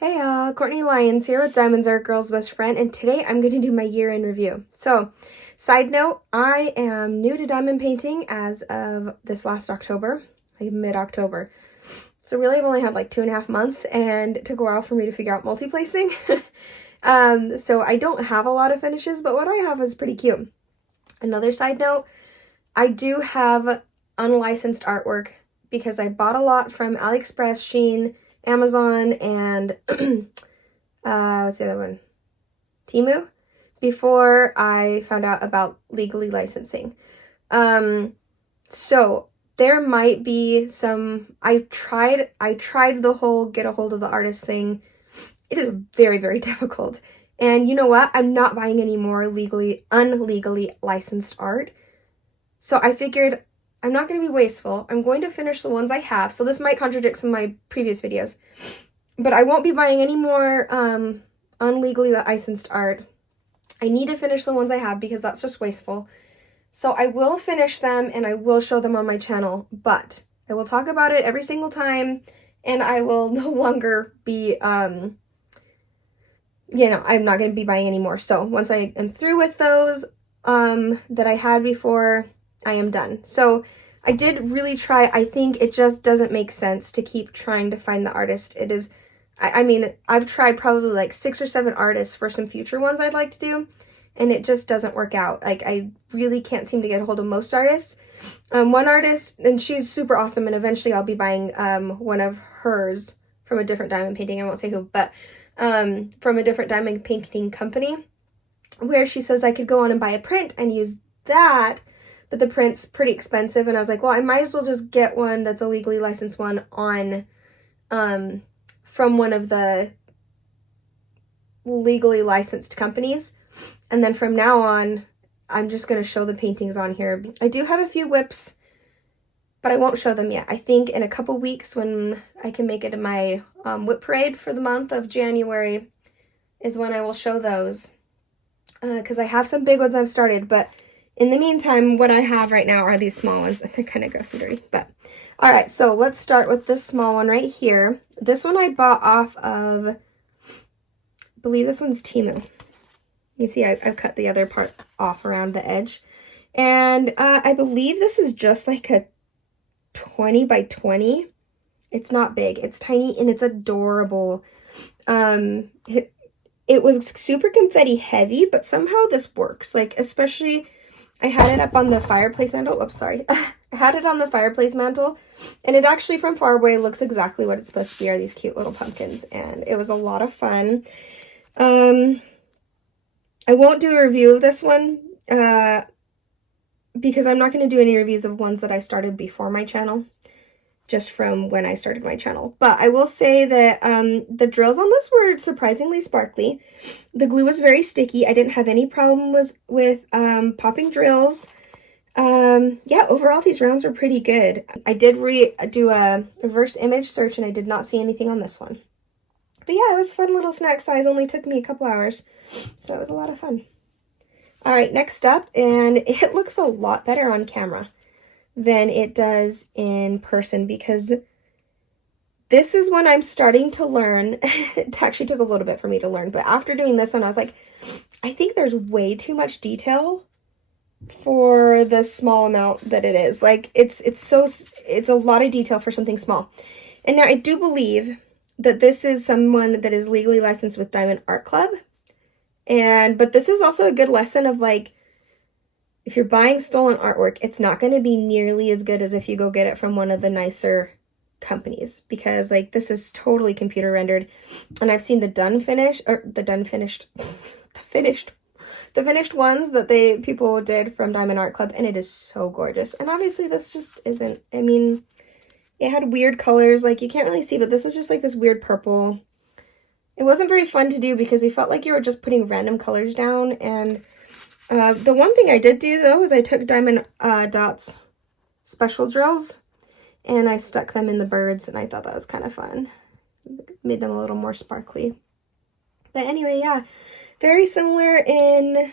Hey CourtneyLyons here with Diamonds Are a Girl's Best Friend, and today I'm going to do my year in review. So, side note, I am new to diamond painting as of this last October, like mid-October. So really I've only had like 2.5 months, and it took a while for me to figure out multi-placing. So I don't have a lot of finishes, but what I have is pretty cute. Another side note, I do have unlicensed artwork because I bought a lot from AliExpress, Shein, Amazon, and what's the other one? Temu, before I found out about legally licensing. So there might be some, I tried the whole get a hold of the artist thing. It is very, very difficult. And you know what? I'm not buying any more unlegally licensed art. So I figured I'm not going to be wasteful. I'm going to finish the ones I have. So this might contradict some of my previous videos. But I won't be buying any more unlegally licensed art. I need to finish the ones I have because that's just wasteful. So I will finish them and I will show them on my channel. But I will talk about it every single time. And I will no longer be, I'm not going to be buying any more. So once I am through with those that I had before, I am done. So I did really try. I think it just doesn't make sense to keep trying to find the artist. It is, I mean, I've tried probably like 6 or 7 artists for some future ones I'd like to do, and it just doesn't work out. Like, I really can't seem to get a hold of most artists. One artist, and she's super awesome, and eventually I'll be buying one of hers from a different diamond painting. I won't say who, but from a different diamond painting company, where she says I could go on and buy a print and use that, but the print's pretty expensive. And I was like, well, I might as well just get one that's a legally licensed one on, from one of the legally licensed companies. And then from now on, I'm just going to show the paintings on here. I do have a few whips, but I won't show them yet. I think in a couple weeks when I can make it in my whip parade for the month of January is when I will show those. Because I have some big ones I've started, but in the meantime, what I have right now are these small ones. They're kind of gross and dirty, but all right. So let's start with this small one right here. This one I bought off of, I believe this one's Temu. You see, I've cut the other part off around the edge, and I believe this is just like a 20 by 20. It's not big. It's tiny and it's adorable. It was super confetti heavy, but somehow this works. Like, especially, I had it up on the fireplace mantle. Oops, sorry. I had it on the fireplace mantle, and it actually from far away looks exactly what it's supposed to be, are these cute little pumpkins, and it was a lot of fun. I won't do a review of this one because I'm not going to do any reviews of ones that I started before my channel, just from when I started my channel. But I will say that the drills on this were surprisingly sparkly. The glue was very sticky. I didn't have any problem with popping drills. Yeah, overall these rounds were pretty good. I did do a reverse image search and I did not see anything on this one. But yeah, it was a fun little snack size. Only took me a couple hours, so it was a lot of fun. All right, next up, and it looks a lot better on camera than it does in person, because this is when I'm starting to learn. It actually took a little bit for me to learn, but after doing this one, I was like, I think there's way too much detail for the small amount that it is. Like, it's a lot of detail for something small. And now I do believe that this is someone that is legally licensed with Diamond Art Club. But this is also a good lesson of, like, if you're buying stolen artwork, it's not going to be nearly as good as if you go get it from one of the nicer companies, because, like, this is totally computer rendered. And I've seen the finished ones that people did from Diamond Art Club, and it is so gorgeous. And obviously this just isn't. I mean, it had weird colors, like, you can't really see, but this is just like this weird purple. It wasn't very fun to do because you felt like you were just putting random colors down. And the one thing I did do, though, is I took Diamond Dots special drills and I stuck them in the birds, and I thought that was kind of fun. Made them a little more sparkly. But anyway, yeah, very similar in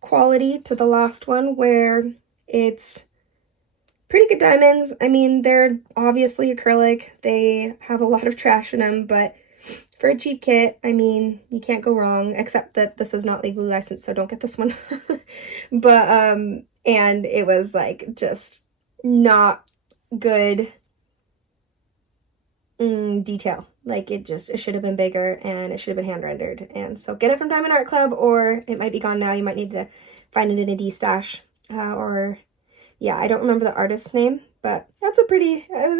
quality to the last one, where it's pretty good diamonds. I mean, they're obviously acrylic. They have a lot of trash in them, but for a cheap kit, I mean, you can't go wrong, except that this is not legally licensed, so don't get this one. But, and it was like just not good detail. Like it should have been bigger and it should have been hand rendered. And so get it from Diamond Art Club, or it might be gone now. You might need to find it in a D-stash, or yeah, I don't remember the artist's name, but it was a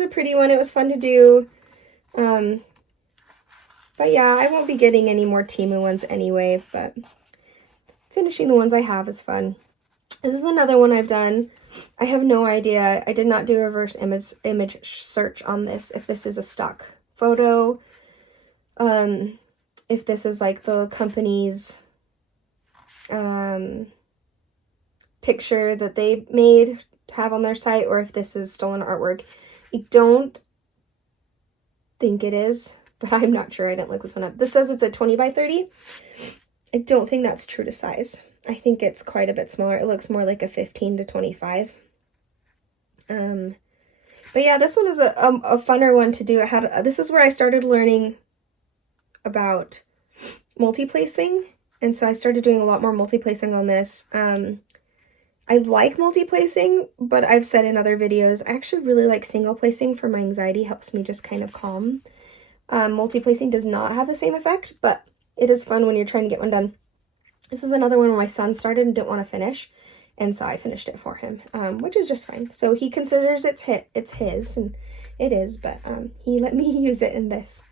pretty one. It was fun to do. But yeah, I won't be getting any more Temu ones anyway, but finishing the ones I have is fun. This is another one I've done. I have no idea. I did not do a reverse image search on this, if this is a stock photo, if this is like the company's picture that they made to have on their site, or if this is stolen artwork. I don't think it is, but I'm not sure. I didn't look this one up. This says it's a 20 by 30. I don't think that's true to size. I think it's quite a bit smaller. It looks more like a 15 to 25. But yeah, this one is a funner one to do. This is where I started learning about multi-placing, and so I started doing a lot more multi-placing on this. I like multi-placing, but I've said in other videos, I actually really like single placing for my anxiety. Helps me just kind of calm. Multi-placing does not have the same effect, but it is fun when you're trying to get one done. This is another one where my son started and didn't want to finish, and so I finished it for him, which is just fine. So he considers it's his, and it is, but he let me use it in this.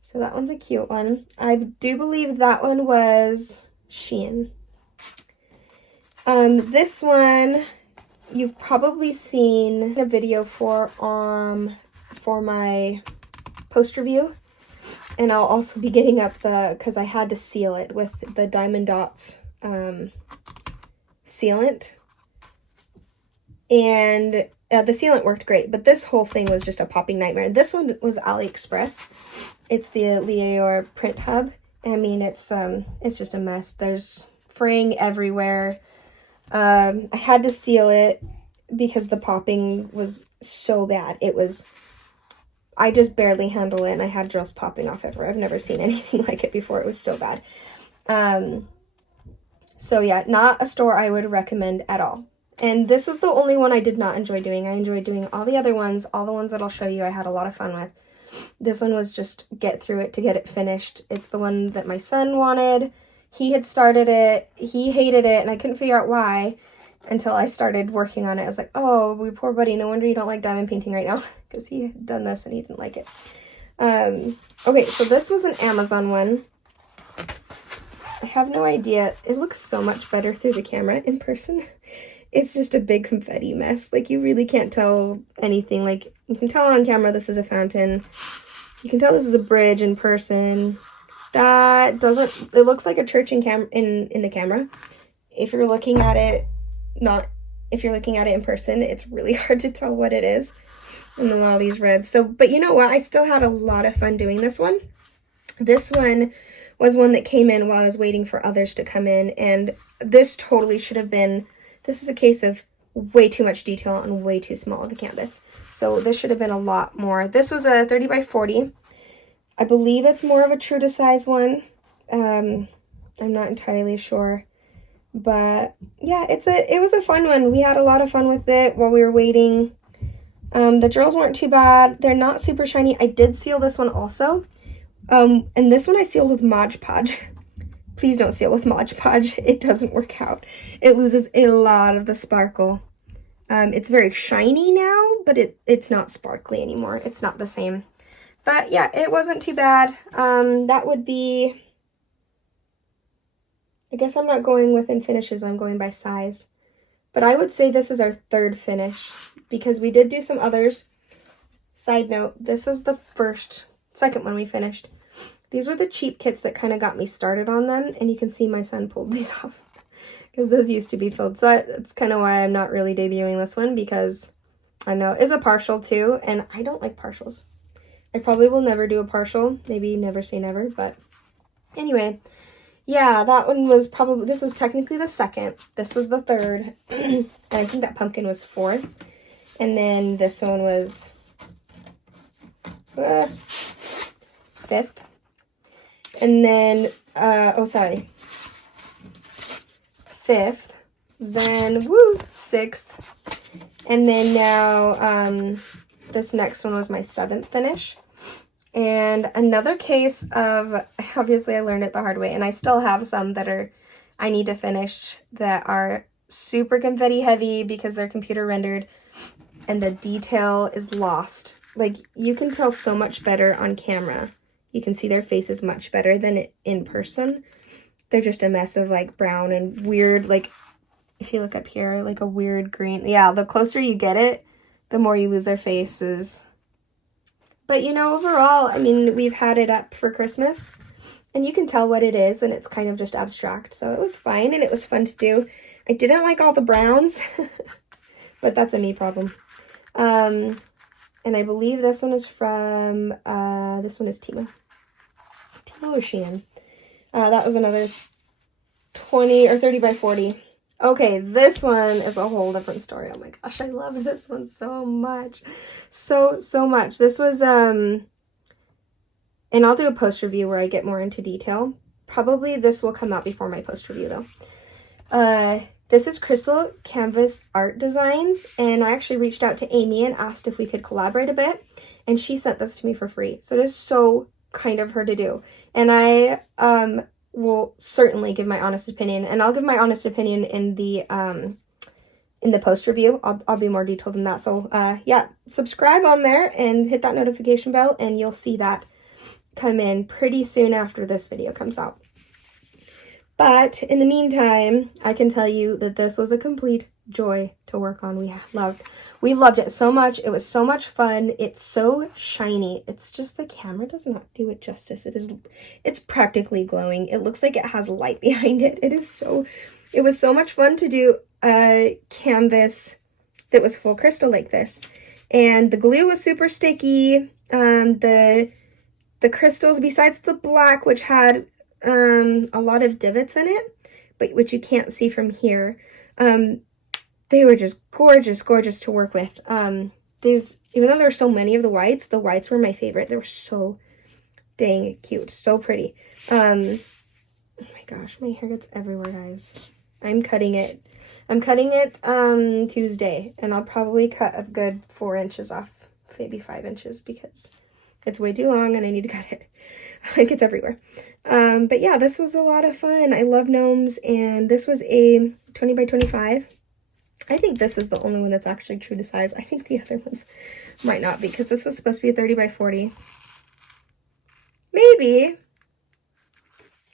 So that one's a cute one. I do believe that one was Shein. This one you've probably seen a video for my post review, and I'll also be getting up because I had to seal it with the Diamond Dots sealant, and the sealant worked great, but this whole thing was just a popping nightmare. This one was AliExpress. It's the Lior print hub. I mean, it's just a mess. There's fraying everywhere. I had to seal it because the popping was so bad. I just barely handle it, and I had drills popping off everywhere. I've never seen anything like it before. It was so bad. So yeah, not a store I would recommend at all. And this is the only one I did not enjoy doing. I enjoyed doing all the other ones. All the ones that I'll show you I had a lot of fun with. This one was just get through it to get it finished. It's the one that my son wanted. He had started it. He hated it, and I couldn't figure out why until I started working on it. I was like, oh, we poor buddy. No wonder you don't like diamond painting right now, because he had done this and he didn't like it. Okay, so this was an Amazon one. I have no idea. It looks so much better through the camera in person. It's just a big confetti mess. Like, you really can't tell anything. Like, you can tell on camera this is a fountain. You can tell this is a bridge in person. That doesn't, it looks like a church in the camera. If you're looking at it, if you're looking at it in person, it's really hard to tell what it is. And a lot of these reds. So, but you know what? I still had a lot of fun doing this one. This one was one that came in while I was waiting for others to come in. And this totally should have been, this is a case of way too much detail on way too small of a canvas. So this should have been a lot more. This was a 30 by 40. I believe it's more of a true to size one. I'm not entirely sure. But yeah, it was a fun one. We had a lot of fun with it while we were waiting. The drills weren't too bad. They're not super shiny. I did seal this one also. And this one I sealed with Mod Podge. Please don't seal with Mod Podge. It doesn't work out. It loses a lot of the sparkle. It's very shiny now, but it's not sparkly anymore. It's not the same. But yeah, it wasn't too bad. That would be, I guess I'm not going within finishes, I'm going by size. But I would say this is our third finish, because we did do some others. Side note, this is the second one we finished. These were the cheap kits that kind of got me started on them, and you can see my son pulled these off because those used to be filled. So that's kind of why I'm not really debuting this one, because I know it's a partial too, and I don't like partials. I probably will never do a partial, maybe never say never, but anyway, yeah, that one was probably, this was technically the second, this was the third, and I think that pumpkin was fourth. And then this one was 5th. And then, 5th. Then, 6th. And then now, this next one was my 7th finish. And another case of, obviously I learned it the hard way, and I still have some that I need to finish that are super confetti heavy because they're computer rendered and the detail is lost. Like, you can tell so much better on camera. You can see their faces much better than in person. They're just a mess of like brown and weird, like if you look up here, like a weird green. Yeah, the closer you get it, the more you lose their faces. But you know, overall, I mean, we've had it up for Christmas and you can tell what it is, and it's kind of just abstract. So it was fine and it was fun to do. I didn't like all the browns, but that's a me problem. And I believe this one is from, this one is Temu. Temu or Shein. That was another 20 or 30 by 40. Okay, this one is a whole different story. Oh my gosh, I love this one so much. So much. This was, and I'll do a post review where I get more into detail. Probably this will come out before my post review though. This is Crystal Canvas Art Designs, and I actually reached out to Amy and asked if we could collaborate a bit, and she sent this to me for free. So it is so kind of her to do. And I will certainly give my honest opinion, and I'll give my honest opinion in the post review. I'll be more detailed than that. So yeah, subscribe on there and hit that notification bell, and you'll see that come in pretty soon after this video comes out. But in the meantime, I can tell you that this was a complete joy to work on. We loved it so much. It was so much fun. It's so shiny. It's just the camera does not do it justice. It's practically glowing. It looks like it has light behind it. It was so much fun to do a canvas that was full crystal like this. And the glue was super sticky. The crystals, besides the black, which had a lot of divots in it, but which you can't see from here, they were just gorgeous to work with. These, even though there are so many of the whites were my favorite. They were so dang cute, so pretty. Oh my gosh, my hair gets everywhere, guys. I'm cutting it Tuesday, and I'll probably cut a good 4 inches off, maybe 5 inches, because it's way too long and I need to cut it. It gets everywhere. But yeah, this was a lot of fun. I love gnomes, and this was a 20 by 25. I think this is the only one that's actually true to size. I think the other ones might not be, because this was supposed to be a 30 by 40. Maybe.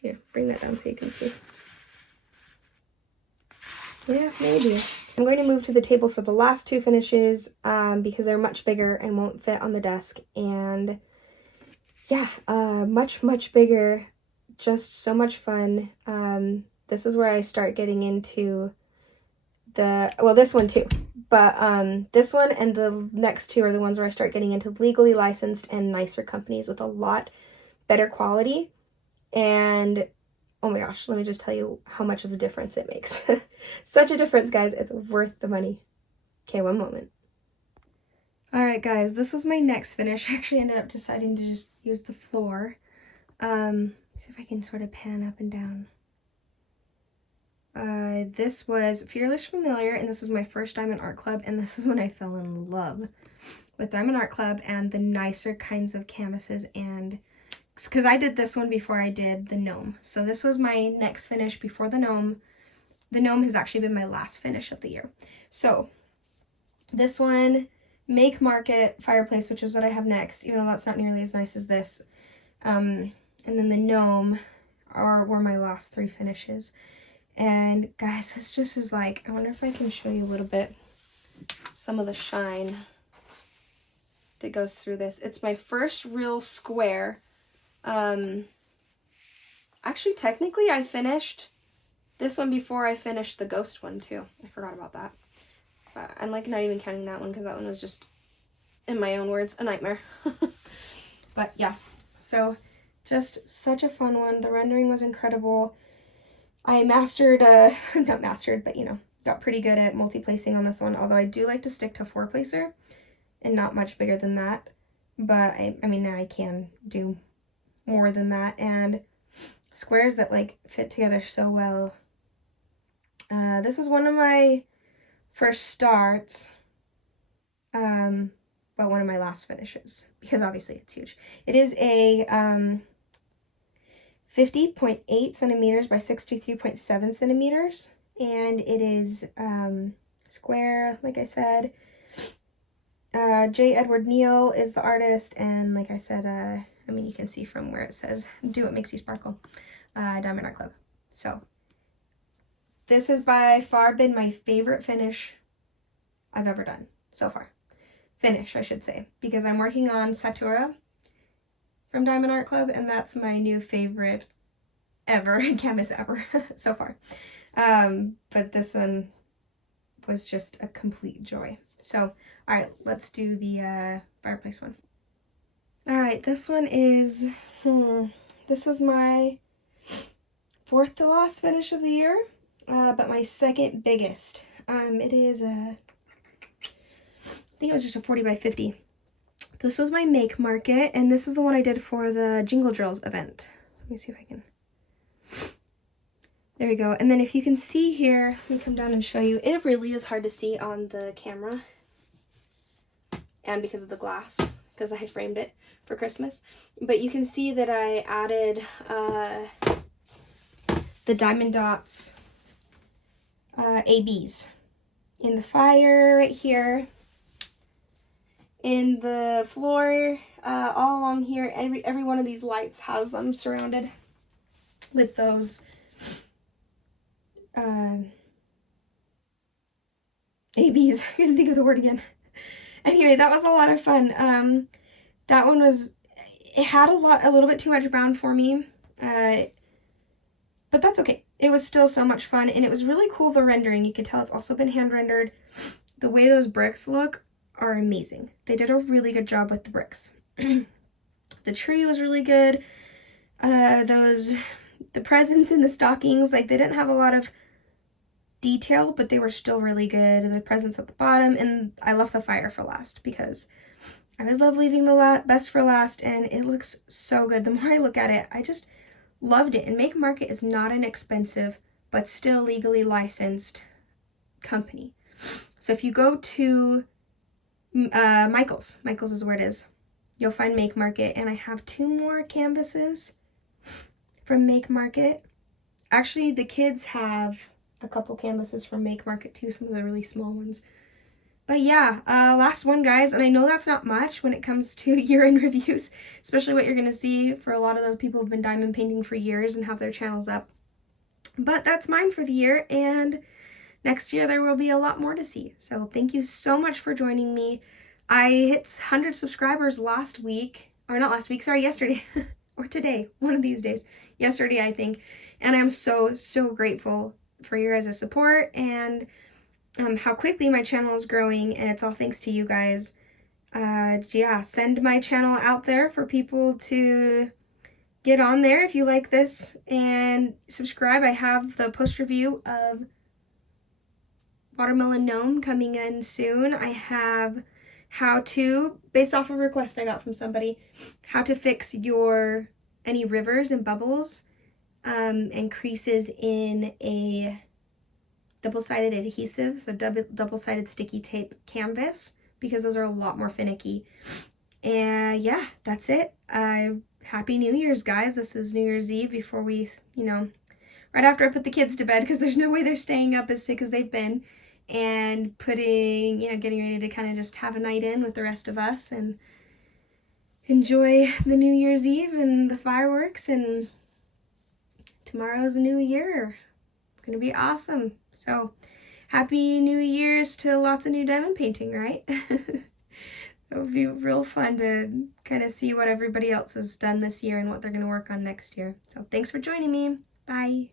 Here, bring that down so you can see. Yeah, maybe. I'm going to move to the table for the last 2 finishes because they're much bigger and won't fit on the desk. And yeah, much bigger. Just so much fun. This is where I start getting into this one too. But this one and the next 2 are the ones where I start getting into legally licensed and nicer companies with a lot better quality. And oh my gosh, let me just tell you how much of a difference it makes. Such a difference, guys. It's worth the money. Okay, one moment. All right, guys, this was my next finish. I actually ended up deciding to just use the floor. See if I can sort of pan up and down. This was Fearless Familiar, and this was my first Diamond Art Club, and this is when I fell in love with Diamond Art Club and the nicer kinds of canvases, and because I did this one before I did the gnome. So this was my next finish before the gnome. The gnome has actually been my last finish of the year. So this one, Make Market Fireplace, which is what I have next, even though that's not nearly as nice as this. And then the gnome were my last 3 finishes. And guys, this just is like, I wonder if I can show you a little bit some of the shine that goes through this. It's my first real square. Actually, technically, I finished this one before I finished the ghost one too. I forgot about that. But I'm like not even counting that one because that one was just, in my own words, a nightmare. But yeah, so just such a fun one. The rendering was incredible. I mastered, not mastered, but you know, got pretty good at multi-placing on this one, although I do like to stick to 4-placer and not much bigger than that. But I mean, now I can do more than that, and squares that like fit together so well. This is one of my first starts, but one of my last finishes, because obviously it's huge. It is a 50.8 centimeters by 63.7 centimeters, and it is square, like I said. J. Edward Neal is the artist, and like I said, I mean, you can see from where it says, do what makes you sparkle, Diamond Art Club. So this has by far been my favorite finish I've ever done so far. Finish, I should say, because I'm working on Satura from Diamond Art Club, and that's my new favorite ever, canvas ever, so far. But this one was just a complete joy. So, alright, let's do the fireplace one. Alright, this one is, this was my 4th to last finish of the year, but my 2nd biggest. It is I think it was just a 40 by 50. This was my make market, and this is the one I did for the Jingle Drills event. Let me see if I can. There we go. And then if you can see here, let me come down and show you. It really is hard to see on the camera, and because of the glass, because I framed it for Christmas. But you can see that I added the diamond dots ABs in the fire right here, in the floor, all along here. Every one of these lights has them surrounded with those ABs. I couldn't think of the word again. Anyway, that was a lot of fun. That one was, it had a little bit too much brown for me, but that's okay. It was still so much fun, and it was really cool, the rendering. You could tell it's also been hand rendered. The way those bricks look are amazing. They did a really good job with the bricks. The tree was really good. The presents and the stockings, like, they didn't have a lot of detail, but they were still really good. The presents at the bottom, and I left the fire for last because I always love leaving the best for last, and it looks so good. The more I look at it, I just loved it. And Make Market is not an expensive but still legally licensed company. So if you go to Michael's is where it is, you'll find Make Market, and I have 2 more canvases from Make Market. Actually, the kids have a couple canvases from Make Market too, some of the really small ones. But yeah, last one, guys, and I know that's not much when it comes to year-end reviews, especially what you're going to see for a lot of those people who've been diamond painting for years and have their channels up. But that's mine for the year, and next year there will be a lot more to see. So thank you so much for joining me. I hit 100 subscribers last week, or not last week, sorry, yesterday, or today, one of these days. Yesterday, I think, and I'm so, so grateful for your guys' support, and how quickly my channel is growing, and it's all thanks to you guys. Yeah, send my channel out there for people to get on there if you like this, and subscribe. I have the post review of Watermelon Gnome coming in soon. I have how to, based off a request I got from somebody, how to fix your any rivers and bubbles and creases in a double-sided adhesive, so double-sided sticky tape canvas, because those are a lot more finicky. And yeah, that's it. Happy New Year's, guys. This is New Year's Eve before we, right after I put the kids to bed, because there's no way they're staying up as sick as they've been, and putting, getting ready to kind of just have a night in with the rest of us and enjoy the New Year's Eve and the fireworks, and tomorrow's a new year. It's gonna be awesome. So happy New Year's to lots of new diamond painting, right? It'll be real fun to kind of see what everybody else has done this year and what they're going to work on next year. So thanks for joining me. Bye.